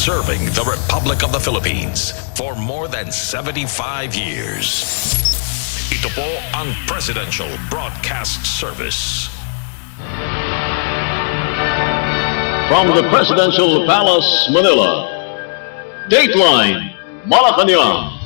serving the Republic of the Philippines for more than 75 years. Ito po ang Presidential Broadcast Service. From the Presidential Palace, Manila, Dateline Malacañang.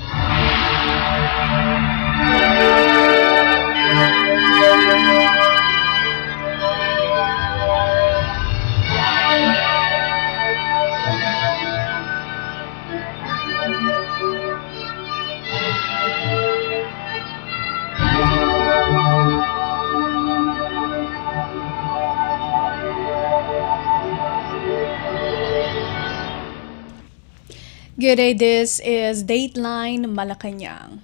Good day, this is Dateline Malacañang.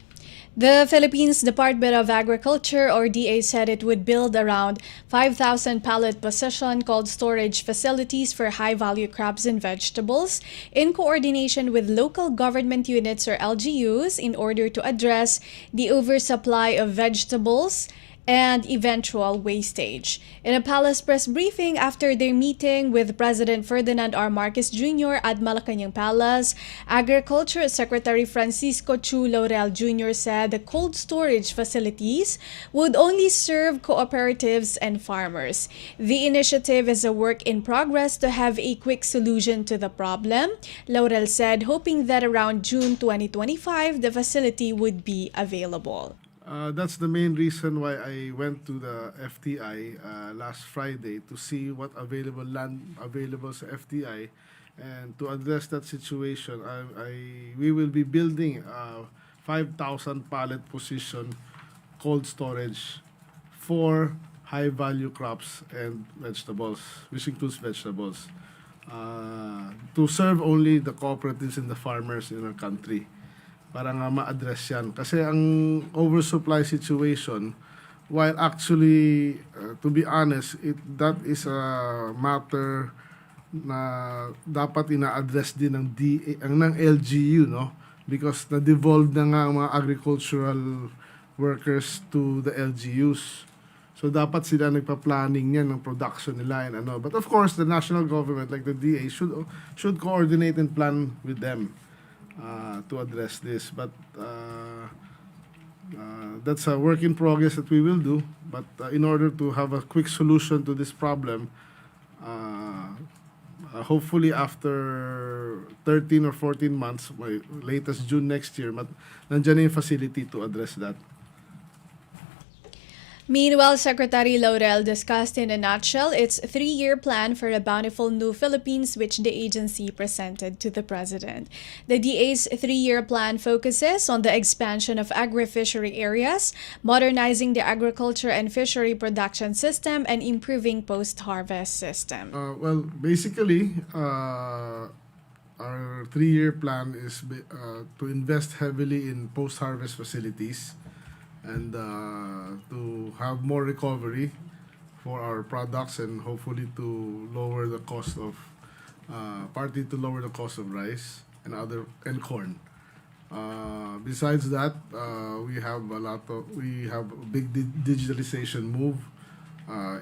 The Philippines Department of Agriculture or DA said it would build around 5,000 pallet position cold storage facilities for high-value crops and vegetables in coordination with local government units or LGUs in order to address the oversupply of vegetables and eventual wastage. In a palace press briefing after their meeting with President Ferdinand R. Marcos Jr. at Malacañang Palace, Agriculture Secretary Francisco Chu Laurel Jr. said the cold storage facilities would only serve cooperatives and farmers. The initiative is a work in progress to have a quick solution to the problem, Laurel said, hoping that around June 2025 the facility would be available. That's the main reason why I went to the FTI last Friday to see what available land available sa FTI, and to address that situation, we will be building 5,000 pallet position cold storage for high value crops and vegetables, which includes vegetables, to serve only the cooperatives and the farmers in our country. Para nga ma-address yan. Kasi ang oversupply situation, while actually, to be honest, that is a matter na dapat ina-address din ng ng LGU, no? Because na-devolve na nga ang mga agricultural workers to the LGUs. So dapat sila nagpa-planning yan ng production nila and ano. But of course, the national government, like the DA, should coordinate and plan with them to address this, but that's a work in progress that we will do. But in order to have a quick solution to this problem, hopefully after 13 or 14 months, latest June next year, nandiyan na yung facility to address that. Meanwhile, Secretary Laurel discussed in a nutshell its three-year plan for a bountiful new Philippines, which the agency presented to the President. The DA's three-year plan focuses on the expansion of agri-fishery areas, modernizing the agriculture and fishery production system, and improving post-harvest system. Well, basically, our three-year plan is to invest heavily in post-harvest facilities, and to have more recovery for our products, and hopefully to lower the cost of partly to lower the cost of rice and corn. Besides that, we have a big digitalization move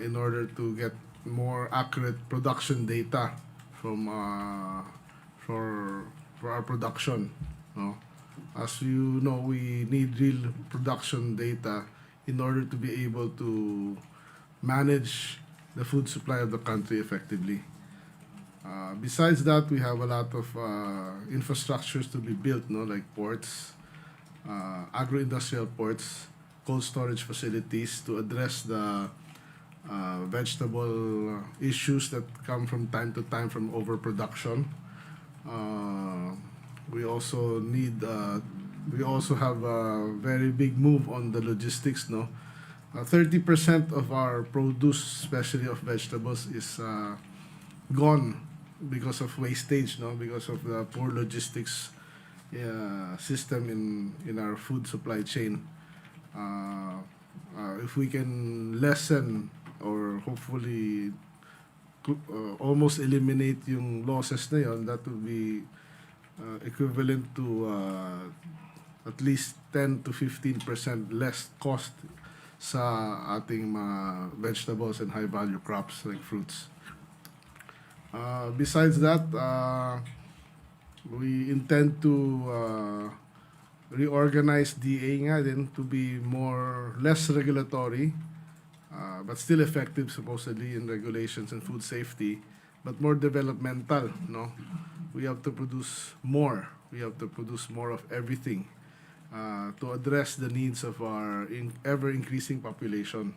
in order to get more accurate production data from for our production, no? As you know, we need real production data in order to be able to manage the food supply of the country effectively. Besides that, we have a lot of infrastructures to be built, no, like ports, agro-industrial ports, cold storage facilities to address the vegetable issues that come from time to time from overproduction. We also have a very big move on the logistics, no? 30% of our produce, especially of vegetables, is gone because of wastage, no? Because of the poor logistics system in our food supply chain. If we can lessen or hopefully almost eliminate yung losses na yun, that would be equivalent to at least 10 to 15% less cost sa ating mga vegetables and high value crops like fruits. Besides that, We intend to reorganize DA nga din to be less regulatory, but still effective supposedly in regulations and food safety, but more developmental, no? We have to produce more. We have to produce more of everything to address the needs of our ever-increasing population.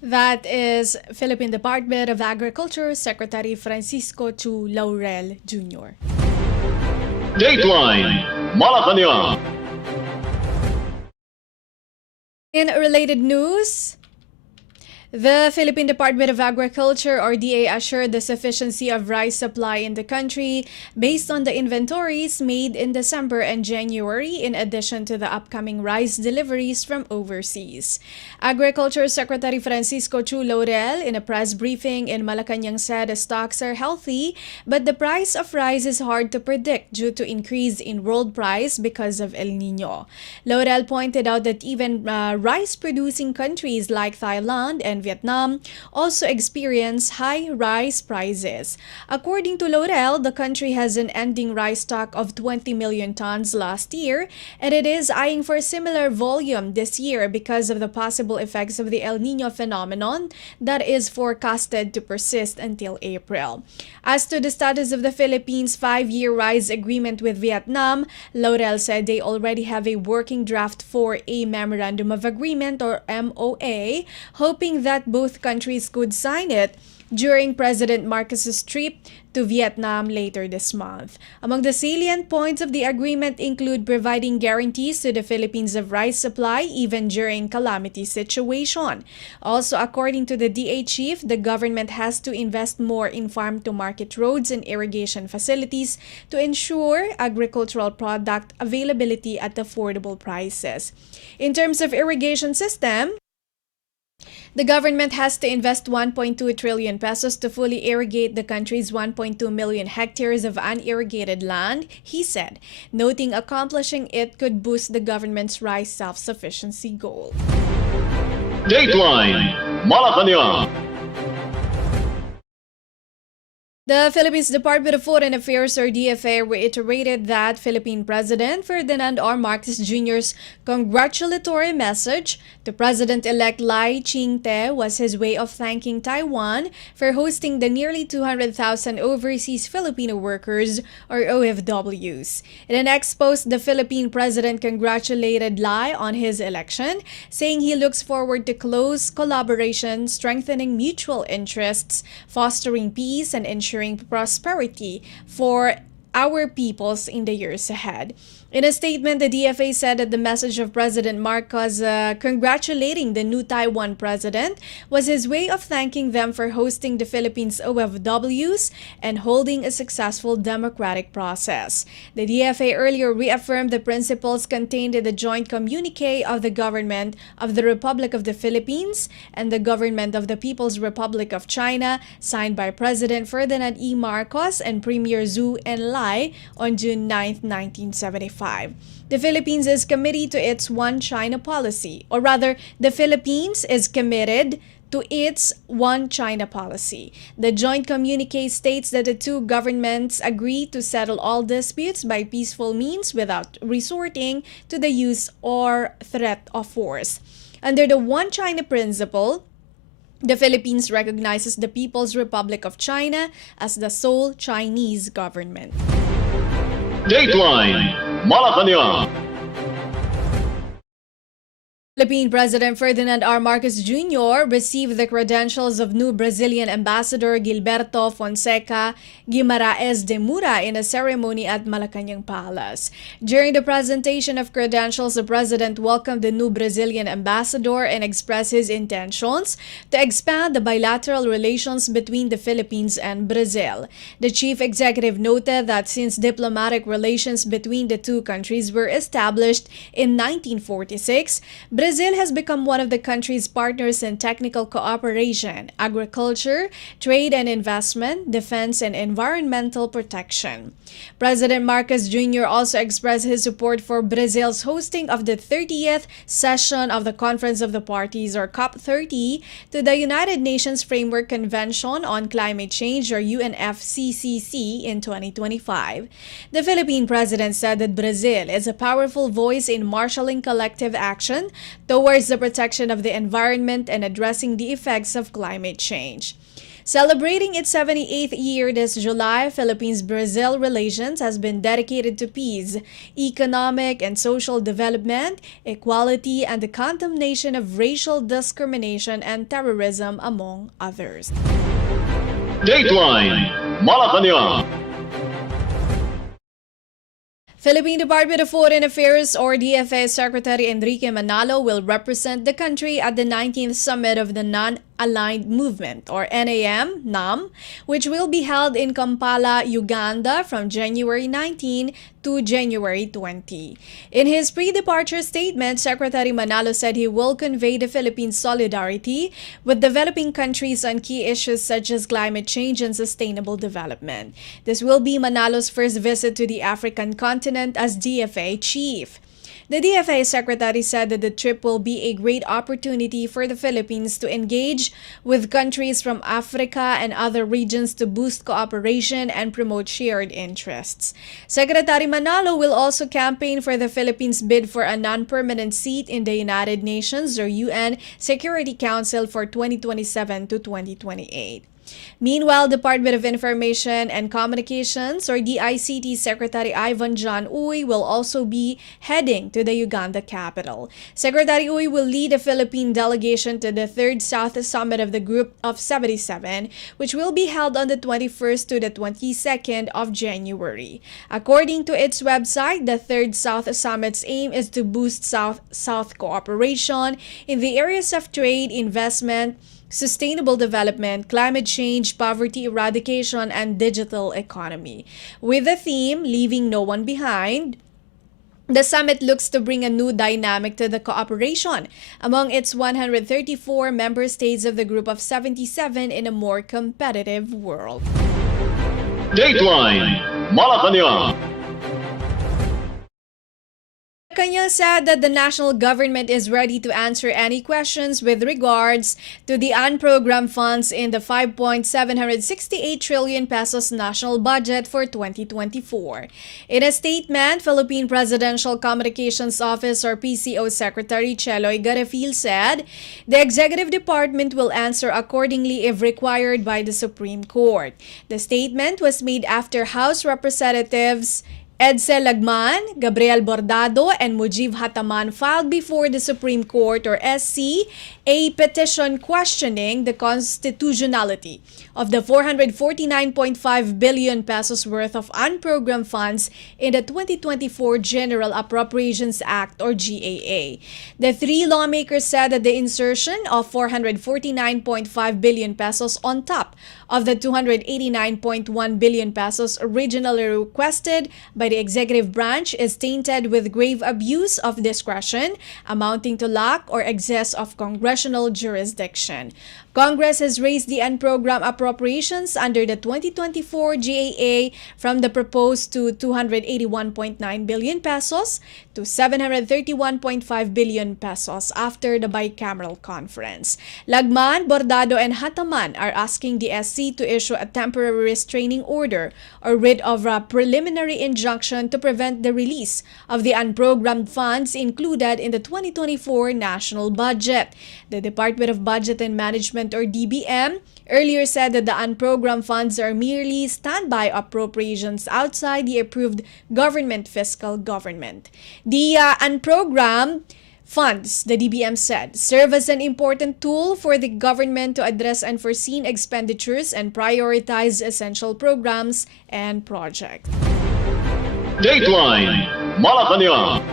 That is Philippine Department of Agriculture Secretary Francisco Chu Laurel Jr. Dateline Malacañang. In related news, the Philippine Department of Agriculture or DA assured the sufficiency of rice supply in the country based on the inventories made in December and January in addition to the upcoming rice deliveries from overseas. Agriculture Secretary Francisco Chu Laurel in a press briefing in Malacañang said the stocks are healthy but the price of rice is hard to predict due to increase in world price because of El Nino. Laurel pointed out that even rice producing countries like Thailand and Vietnam also experience high rice prices. According to Laurel, the country has an ending rice stock of 20 million tons last year, and it is eyeing for a similar volume this year because of the possible effects of the El Nino phenomenon that is forecasted to persist until April. As to the status of the Philippines' 5-year rice agreement with Vietnam, Laurel said they already have a working draft for a Memorandum of Agreement or MOA, hoping that both countries could sign it during President Marcos's trip to Vietnam later this month. Among the salient points of the agreement include providing guarantees to the Philippines of rice supply even during calamity situation. Also, according to the DA chief, the government has to invest more in farm-to-market roads and irrigation facilities to ensure agricultural product availability at affordable prices. In terms of irrigation system, the government has to invest 1.2 trillion pesos to fully irrigate the country's 1.2 million hectares of unirrigated land, he said, noting accomplishing it could boost the government's rice self-sufficiency goal. Dateline Malacañang. The Philippines Department of Foreign Affairs or DFA reiterated that Philippine President Ferdinand R. Marcos Jr.'s congratulatory message to President-elect Lai Ching-te was his way of thanking Taiwan for hosting the nearly 200,000 overseas Filipino workers or OFWs. In an ex-post, the Philippine President congratulated Lai on his election, saying he looks forward to close collaboration, strengthening mutual interests, fostering peace, and ensuring prosperity for our peoples in the years ahead. In a statement, the DFA said that the message of President Marcos congratulating the new Taiwan president was his way of thanking them for hosting the Philippines OFWs and holding a successful democratic process. The DFA earlier reaffirmed the principles contained in the joint communique of the government of the Republic of the Philippines and the government of the People's Republic of China, signed by President Ferdinand E. Marcos and Premier Zhou Enlai on June 9, 1975. The Philippines is committed to its One China policy, or rather, the Philippines is committed to its One China policy. The joint communique states that the two governments agree to settle all disputes by peaceful means without resorting to the use or threat of force. Under the One China principle, the Philippines recognizes the People's Republic of China as the sole Chinese government. Dateline Malacañang. Philippine President Ferdinand R. Marcos Jr. received the credentials of new Brazilian Ambassador Gilberto Fonseca Guimaraes de Mura in a ceremony at Malacañang Palace. During the presentation of credentials, the President welcomed the new Brazilian ambassador and expressed his intentions to expand the bilateral relations between the Philippines and Brazil. The chief executive noted that since diplomatic relations between the two countries were established in 1946, Brazil has become one of the country's partners in technical cooperation, agriculture, trade and investment, defense, and environmental protection. President Marcos Jr. also expressed his support for Brazil's hosting of the 30th session of the Conference of the Parties, or COP30, to the United Nations Framework Convention on Climate Change, or UNFCCC, in 2025. The Philippine president said that Brazil is a powerful voice in marshalling collective action towards the protection of the environment and addressing the effects of climate change. Celebrating its 78th year this July, Philippines-Brazil relations has been dedicated to peace, economic and social development, equality, and the condemnation of racial discrimination and terrorism, among others. Dateline Malacañang. Philippine Department of Foreign Affairs, or DFA, Secretary Enrique Manalo will represent the country at the 19th Summit of the Non-Aligned Movement, or NAM, which will be held in Kampala, Uganda from January 19 to January 20. In his pre-departure statement, Secretary Manalo said he will convey the Philippines' solidarity with developing countries on key issues such as climate change and sustainable development. This will be Manalo's first visit to the African continent as DFA chief. The DFA secretary said that the trip will be a great opportunity for the Philippines to engage with countries from Africa and other regions to boost cooperation and promote shared interests. Secretary Manalo will also campaign for the Philippines' bid for a non-permanent seat in the United Nations, or UN, Security Council for 2027 to 2028. Meanwhile, Department of Information and Communications, or DICT Secretary Ivan John Uy will also be heading to the Uganda capital. Secretary Uy will lead a Philippine delegation to the 3rd South Summit of the Group of 77, which will be held on the 21st to the 22nd of January. According to its website, the 3rd South Summit's aim is to boost South-South cooperation in the areas of trade, investment, sustainable development, climate change, poverty eradication, and digital economy. With the theme, Leaving No One Behind, the summit looks to bring a new dynamic to the cooperation among its 134 member states of the Group of 77 in a more competitive world. Dateline Malacañang. Malacañang said that the national government is ready to answer any questions with regards to the unprogrammed funds in the 5.768 trillion pesos national budget for 2024. In a statement, Philippine Presidential Communications Office, or PCO Secretary Cheloy Garefil said the Executive Department will answer accordingly if required by the Supreme Court. The statement was made after House Representatives Edsel Lagman, Gabriel Bordado, and Mujib Hataman filed before the Supreme Court, or SC, a petition questioning the constitutionality of the 449.5 billion pesos worth of unprogrammed funds in the 2024 General Appropriations Act, or GAA. The three lawmakers said that the insertion of 449.5 billion pesos on top of the 289.1 billion pesos originally requested by the executive branch is tainted with grave abuse of discretion, amounting to lack or excess of congressional jurisdiction. Congress has raised the unprogrammed appropriations under the 2024 GAA from the proposed to 281.9 billion pesos to 731.5 billion pesos after the bicameral conference. Lagman, Bordado, and Hataman are asking the SC to issue a temporary restraining order or writ of a preliminary injunction to prevent the release of the unprogrammed funds included in the 2024 national budget. The Department of Budget and Management, or DBM, earlier said that the unprogrammed funds are merely standby appropriations outside the approved government fiscal government. The unprogrammed funds, the DBM said, serve as an important tool for the government to address unforeseen expenditures and prioritize essential programs and projects. Dateline Malacañang.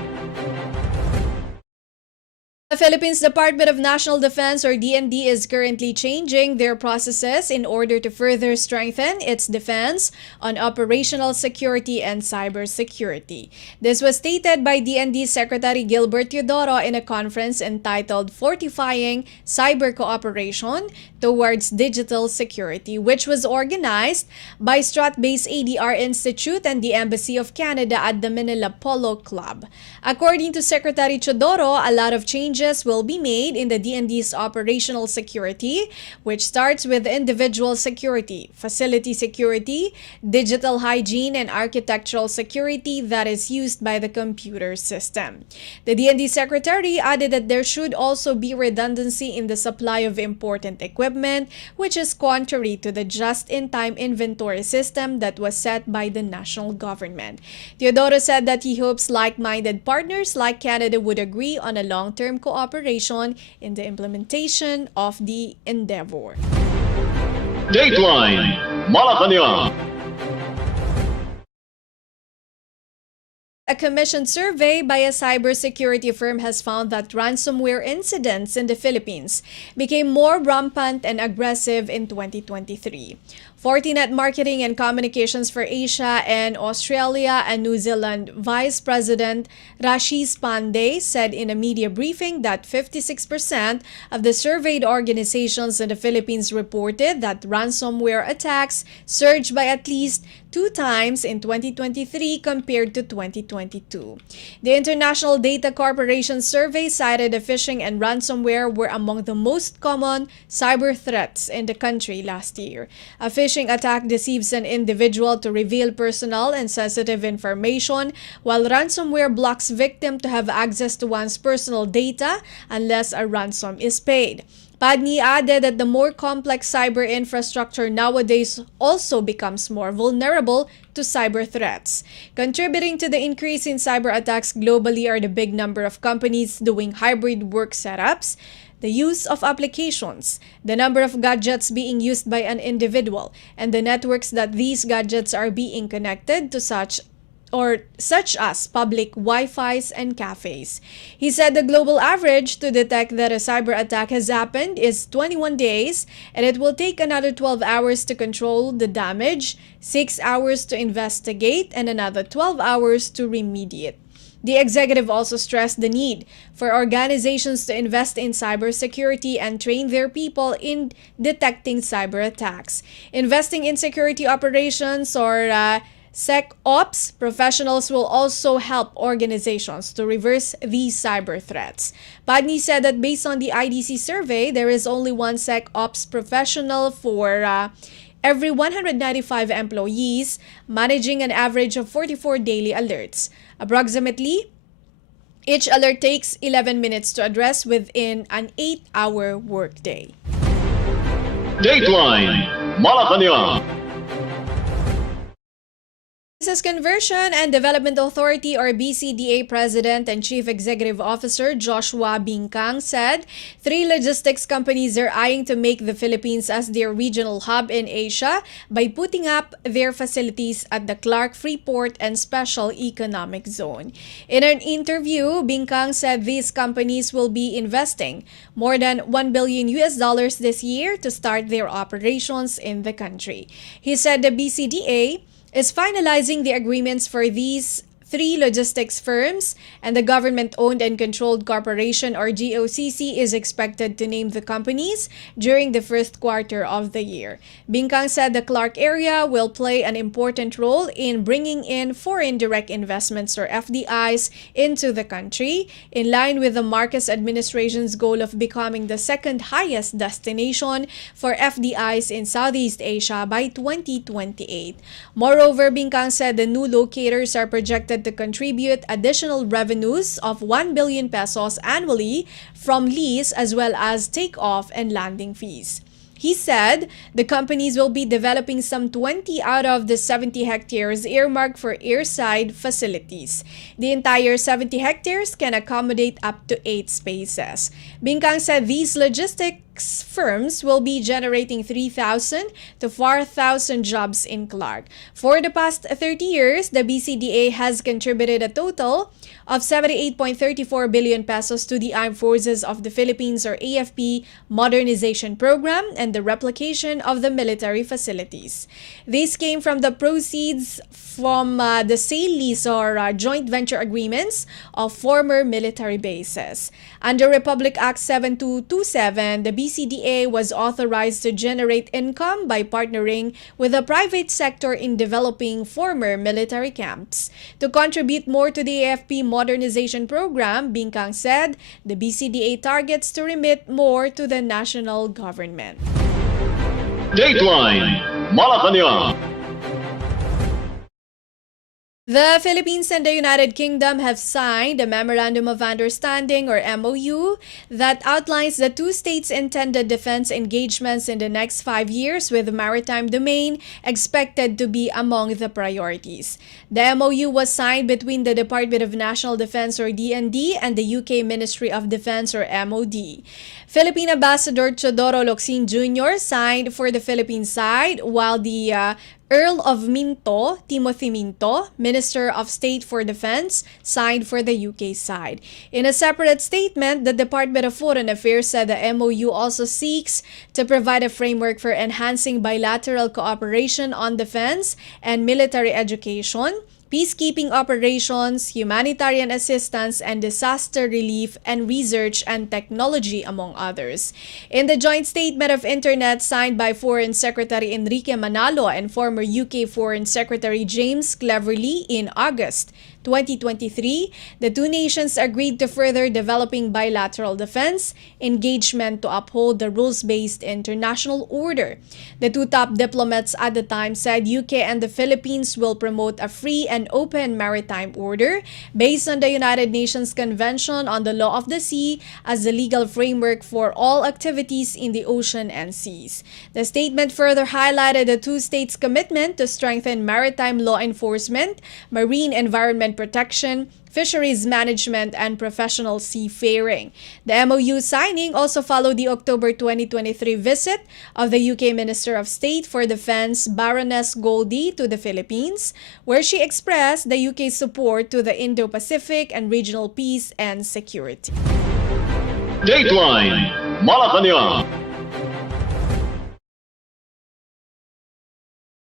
The Philippines Department of National Defense or DND is currently changing their processes in order to further strengthen its defense on operational security and cybersecurity. This was stated by DND Secretary Gilbert Teodoro in a conference entitled Fortifying Cyber Cooperation Towards Digital Security, which was organized by Strat-based ADR Institute and the Embassy of Canada at the Manila Polo Club. According to Secretary Teodoro, a lot of changes will be made in the DND's operational security, which starts with individual security, facility security, digital hygiene, and architectural security that is used by the computer system. The DND Secretary added that there should also be redundancy in the supply of important equipment, which is contrary to the just-in-time inventory system that was set by the national government. Teodoro said that he hopes like-minded partners like Canada would agree on a long-term cooperation in the implementation of the endeavor. Dateline Malacañang. A commissioned survey by a cybersecurity firm has found that ransomware incidents in the Philippines became more rampant and aggressive in 2023. Fortinet Marketing and Communications for Asia and Australia and New Zealand Vice President Rashiz Pandey said in a media briefing that 56% of the surveyed organizations in the Philippines reported that ransomware attacks surged by at least 2 times in 2023 compared to 2022. The International Data Corporation survey cited that phishing and ransomware were among the most common cyber threats in the country last year. A phishing attack deceives an individual to reveal personal and sensitive information, while ransomware blocks victim to have access to one's personal data unless a ransom is paid. Padney added that the more complex cyber infrastructure nowadays also becomes more vulnerable to cyber threats. Contributing to the increase in cyber attacks globally are the big number of companies doing hybrid work setups, the use of applications, the number of gadgets being used by an individual, and the networks that these gadgets are being connected to such as public Wi-Fis and cafes. He said the global average to detect that a cyber attack has happened is 21 days, and it will take another 12 hours to control the damage, 6 hours to investigate, and another 12 hours to remediate. The executive also stressed the need for organizations to invest in cybersecurity and train their people in detecting cyber attacks. Investing in security operations or SecOps professionals will also help organizations to reverse these cyber threats. Padney said that based on the IDC survey, there is only one SecOps professional for every 195 employees, managing an average of 44 daily alerts. Approximately, each alert takes 11 minutes to address within an 8-hour workday. Dateline Malacañang. Business Conversion and Development Authority or BCDA President and Chief Executive Officer Joshua Bincang said 3 logistics companies are eyeing to make the Philippines as their regional hub in Asia by putting up their facilities at the Clark Freeport and Special Economic Zone. In an interview, Bincang said these companies will be investing more than $1 billion this year to start their operations in the country. He said the BCDA is finalizing the agreements for these 3 logistics firms, and the government-owned and controlled corporation or GOCC is expected to name the companies during the first quarter of the year. Bincang said the Clark area will play an important role in bringing in foreign direct investments or FDIs into the country, in line with the Marcos administration's goal of becoming the second highest destination for FDIs in Southeast Asia by 2028. Moreover, Bincang said the new locators are projected to contribute additional revenues of 1 billion pesos annually from lease as well as takeoff and landing fees. He said the companies will be developing some 20 out of the 70 hectares earmarked for airside facilities. The entire 70 hectares can accommodate up to 8 spaces. Bincang said these logistic firms will be generating 3,000 to 4,000 jobs in Clark. For the past 30 years, the BCDA has contributed a total of 78.34 billion pesos to the Armed Forces of the Philippines or AFP modernization program and the replication of the military facilities. These came from the proceeds from the sale, lease, or joint venture agreements of former military bases. Under Republic Act 7227, the BCDA was authorized to generate income by partnering with the private sector in developing former military camps. To contribute more to the AFP modernization program, Bingkang said the BCDA targets to remit more to the national government. Dateline Malacañang. The Philippines and the United Kingdom have signed a Memorandum of Understanding or MOU that outlines the two states' intended defense engagements in the next 5 years, with the maritime domain expected to be among the priorities. The MOU was signed between the Department of National Defense or DND and the UK Ministry of Defense or MOD. Philippine Ambassador Teodoro Locsin Jr. signed for the Philippine side, while the Earl of Minto, Timothy Minto, Minister of State for Defense, signed for the UK side. In a separate statement, the Department of Foreign Affairs said the MOU also seeks to provide a framework for enhancing bilateral cooperation on defense and military education, peacekeeping operations, humanitarian assistance, and disaster relief and research and technology, among others. In the joint statement of internet signed by Foreign Secretary Enrique Manalo and former UK Foreign Secretary James Cleverly in August 2023, the two nations agreed to further developing bilateral defense engagement to uphold the rules-based international order. The two top diplomats at the time said UK and the Philippines will promote a free and open maritime order based on the United Nations Convention on the Law of the Sea as the legal framework for all activities in the ocean and seas. The statement further highlighted the two states' commitment to strengthen maritime law enforcement, marine environment protection, fisheries management, and professional seafaring. The MOU signing also followed the October 2023 visit of the UK Minister of State for Defense Baroness Goldie to the Philippines, where she expressed the UK's support to the Indo-Pacific and regional peace and security. Dateline Malacañang.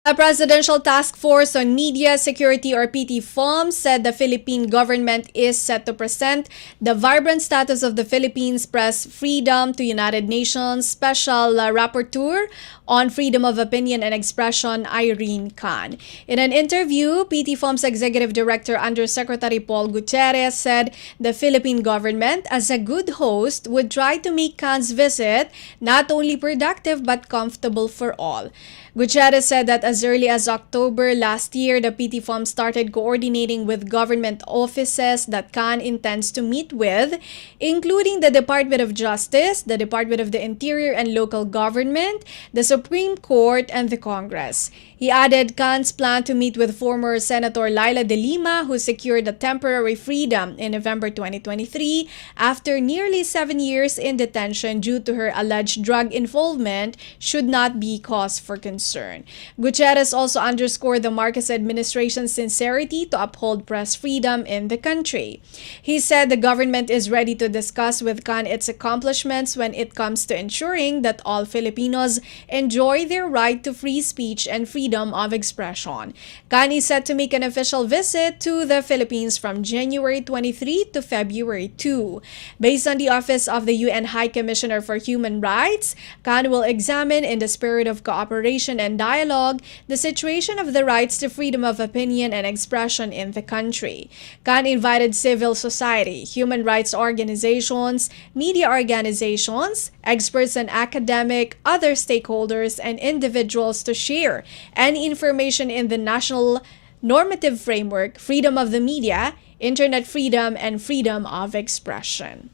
A Presidential Task Force on Media Security or PTFOM said the Philippine government is set to present the vibrant status of the Philippines press freedom to United Nations Special Rapporteur on Freedom of Opinion and Expression, Irene Khan. In an interview, PTFOM's Executive Director Undersecretary Paul Gutierrez said the Philippine government, as a good host, would try to make Khan's visit not only productive but comfortable for all. Gutierrez said that as early as October last year, the PTFOM started coordinating with government offices that Khan intends to meet with, including the Department of Justice, the Department of the Interior and Local Government, the Supreme Court, and the Congress. He added Khan's plan to meet with former Senator Laila de Lima, who secured a temporary freedom in November 2023 after nearly 7 years in detention due to her alleged drug involvement, should not be cause for concern. Gutierrez also underscored the Marcos administration's sincerity to uphold press freedom in the country. He said the government is ready to discuss with Khan its accomplishments when it comes to ensuring that all Filipinos enjoy their right to free speech and freedom of expression. Khan is set to make an official visit to the Philippines from January 23 to February 2. Based on the Office of the UN High Commissioner for Human Rights, Khan will examine in the spirit of cooperation and dialogue the situation of the rights to freedom of opinion and expression in the country. Khan invited civil society, human rights organizations, media organizations, experts and academic, other stakeholders, and individuals to share any information in the national normative framework, freedom of the media, internet freedom, and freedom of expression.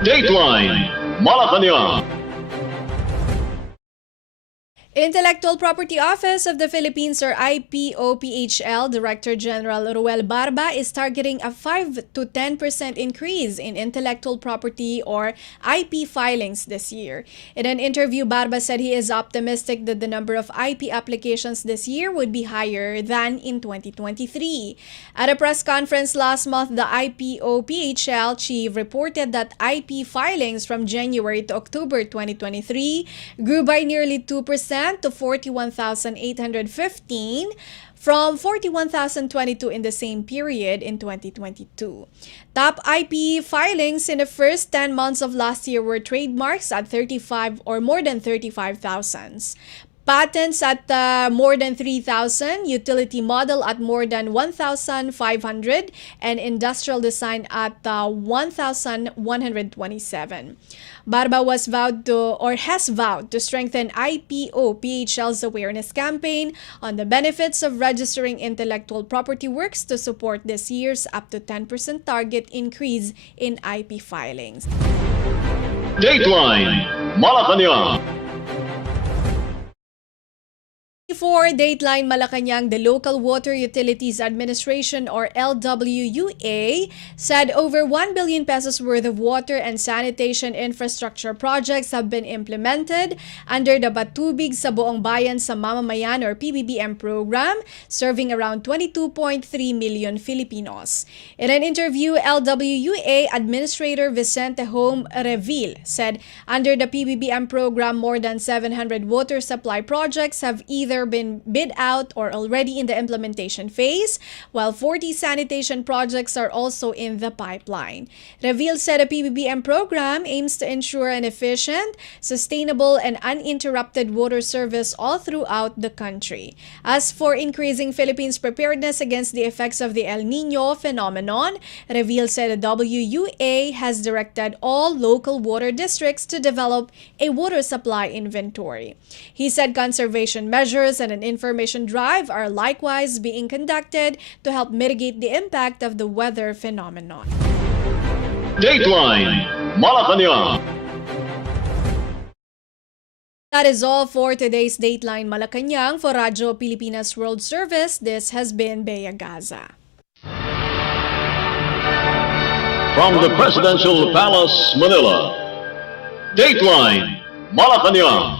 Dateline Malacañang. Intellectual Property Office of the Philippines or IPOPHL Director General Ruel Barba is targeting a 5 to 10% increase in intellectual property or IP filings this year. In an interview, Barba said he is optimistic that the number of IP applications this year would be higher than in 2023. At a press conference last month, the IPOPHL chief reported that IP filings from January to October 2023 grew by nearly 2% to 41,815 from 41,022 in the same period in 2022. Top IP filings in the first 10 months of last year were trademarks at 35 or more than 35,000. Patents at more than 3,000, utility model at more than 1,500, and industrial design at 1,127. Barba has vowed to strengthen IPO-PHL's awareness campaign on the benefits of registering intellectual property works to support this year's up to 10% target increase in IP filings. Dateline Malacañang. For Dateline Malacañang, the Local Water Utilities Administration or LWUA said over 1 billion pesos worth of water and sanitation infrastructure projects have been implemented under the Batubig sa Buong Bayan sa Mamamayan or PBBM program, serving around 22.3 million Filipinos. In an interview, LWUA Administrator Vicente Home Revil said under the PBBM program, more than 700 water supply projects have either been bid out or already in the implementation phase, while 40 sanitation projects are also in the pipeline. Revil said the PBBM program aims to ensure an efficient, sustainable, and uninterrupted water service all throughout the country. As for increasing Philippines' preparedness against the effects of the El Niño phenomenon, Revil said the WUA has directed all local water districts to develop a water supply inventory. He said conservation measures and an information drive are likewise being conducted to help mitigate the impact of the weather phenomenon. Dateline Malacañang. That is all for today's Dateline Malacañang. For Radyo Pilipinas World Service, this has been Bea Gaza. From the Presidential Palace, Manila, Dateline Malacañang.